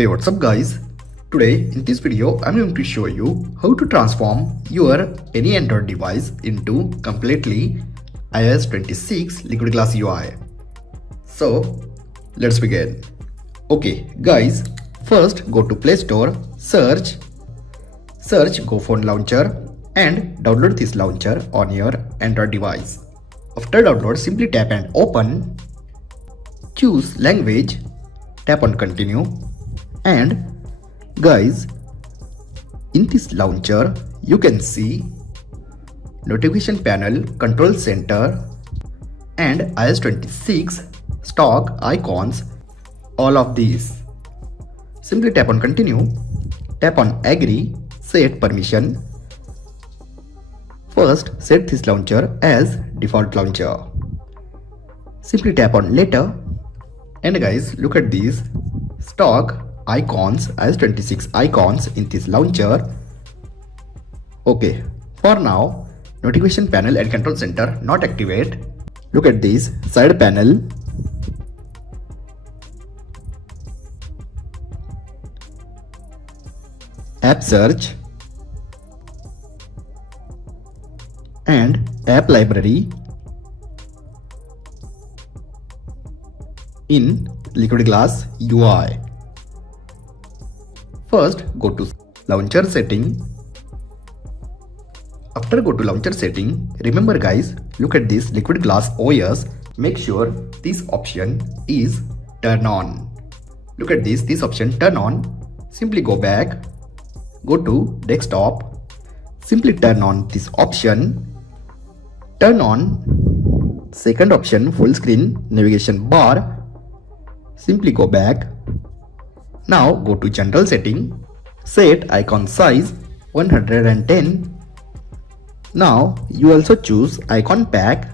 Hey, what's up guys? Today in this video I'm going to show you how to transform your any Android device into completely iOS 26 liquid glass UI. So let's begin. Okay guys, first go to Play Store, search Go Phone Launcher and download this launcher on your Android device. After download, simply tap and open, choose language, tap on continue, and guys, in this launcher you can see notification panel, control center and iOS 26 stock icons, all of these. Simply tap on continue, tap on agree, set permission. First set this launcher as default launcher. Simply tap on later, and guys, look at these stock icons, iOS 26 icons in this launcher. Okay, for now notification panel and control center not activate. Look at this side panel, app search and app library in liquid glass UI. First go to launcher setting. After go to launcher setting, remember guys, look at this liquid glass OS, make sure this option is turn on. Look at this option turn on. Simply go back, go to desktop, simply turn on this option, turn on second option full screen navigation bar. Simply go back. Now go to general setting, set icon size 110. Now you also choose icon pack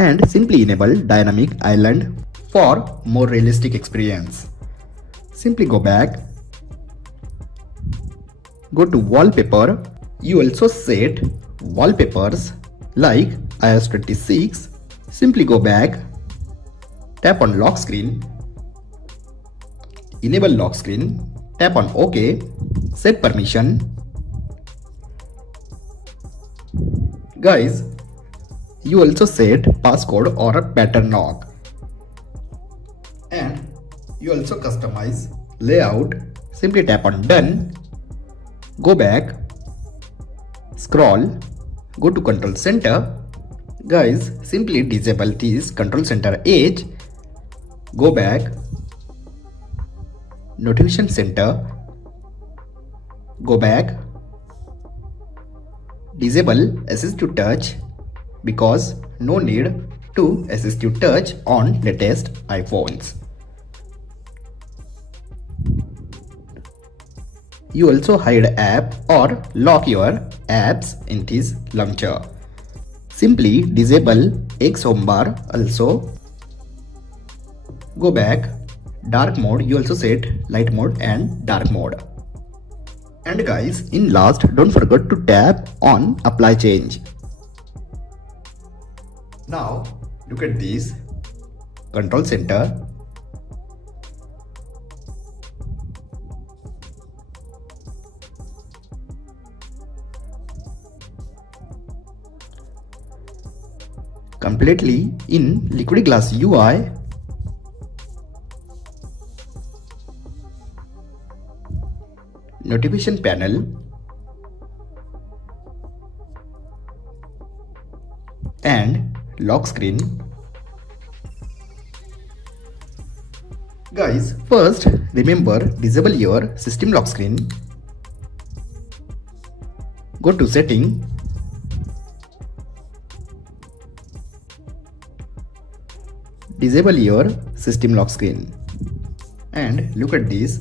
and simply enable dynamic island for more realistic experience. Simply go back, go to wallpaper. You also set wallpapers like iOS 26. Simply go back, tap on lock screen, enable lock screen, tap on OK, set permission. Guys, you also set passcode or pattern lock, and you also customize layout. Simply tap on done, go back, scroll, go to control center. Guys, simply disable this control center edge, go back, notification center, go back, disable assist to touch because no need to assist to touch on latest iPhones. You also hide app or lock your apps in this launcher. Simply disable X home bar also. Go back, dark mode, you also set light mode and dark mode. And guys, in last, don't forget to tap on apply change. Now look at this control center. Completely in liquid glass UI. Notification panel and lock screen. Guys, first remember disable your system lock screen. Go to setting, disable your system lock screen, and look at this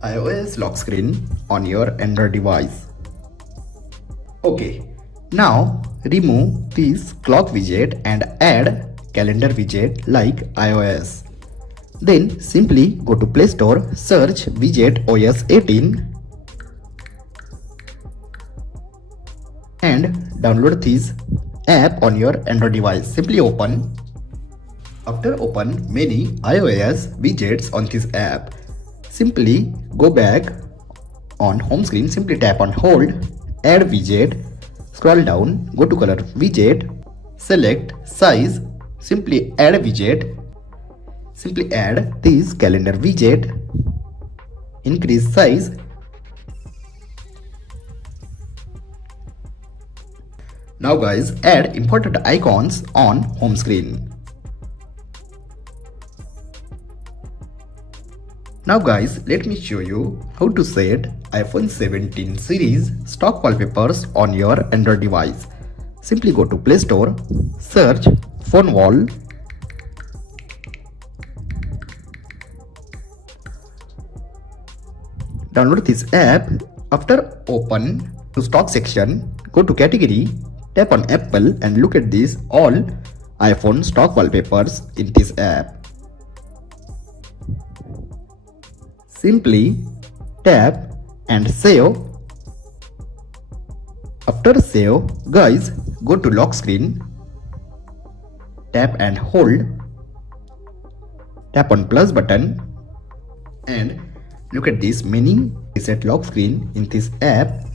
iOS lock screen on your Android device. Okay, now remove this clock widget and add calendar widget like iOS. Then simply go to Play Store, search widget OS 18 and download this app on your Android device. Simply open. After open many iOS widgets on this app, Simply go back on home screen, simply tap on hold, add widget, scroll down, go to color widget, select size, simply add a widget, simply add this calendar widget, increase size. Now guys, add important icons on home screen. Now guys, let me show you how to set iPhone 17 series stock wallpapers on your Android device. Simply go to Play Store, search phone wall, download this app. After open to stock section, go to category, tap on Apple and look at this all iPhone stock wallpapers in this app. Simply tap and save. After save, guys, go to lock screen, tap and hold, tap on plus button and look at this many reset lock screen in this app.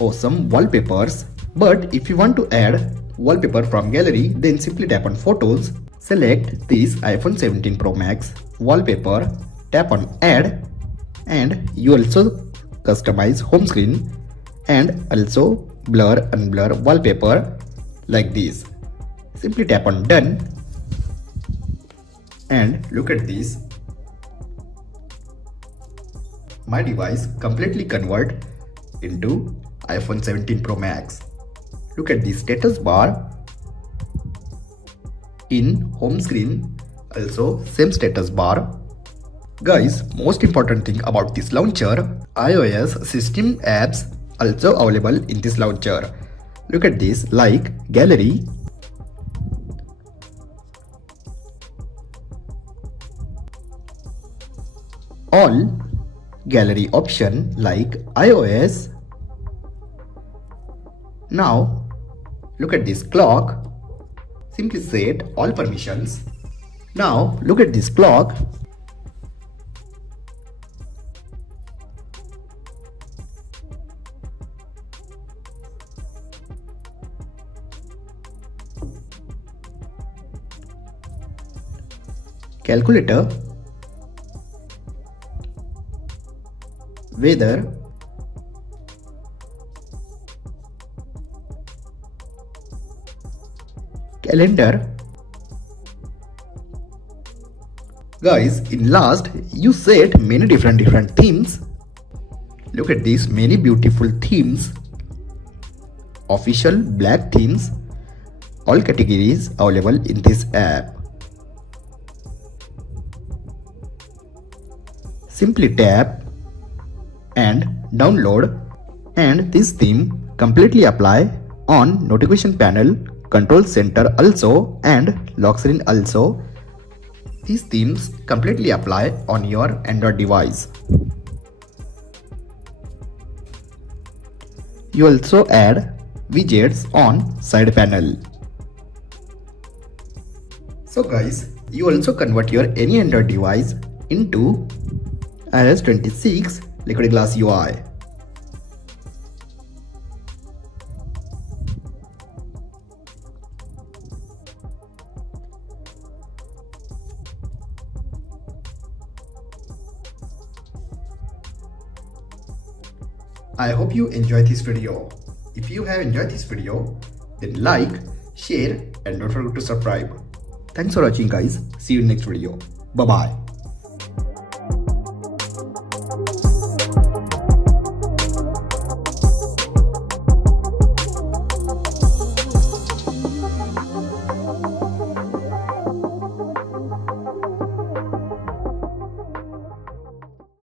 Awesome wallpapers. But if you want to add wallpaper from gallery, then simply tap on photos, select this iPhone 17 Pro Max wallpaper, tap on add and you also customize home screen and also blur unblur wallpaper like this. Simply tap on done and look at this. My device completely convert into iPhone 17 Pro Max. Look at the status bar in home screen, also same status bar. Guys, most important thing about this launcher, iOS system apps also available in this launcher. Look at this like gallery, all gallery option like iOS. Now look at this clock, simply set all permissions. Now look at this clock. Calculator, weather, calendar. Guys, in last you set many different themes. Look at these many beautiful themes, official black themes, all categories available in this app. Simply tap and download and this theme completely apply on notification panel, control center also and lock screen also. These themes completely apply on your Android device. You also add widgets on side panel. So guys, you also convert your any Android device into iOS 26 Liquid Glass UI. I hope you enjoyed this video. If you have enjoyed this video, then like, share and don't forget to subscribe. Thanks for watching guys. See you in next video. Bye bye.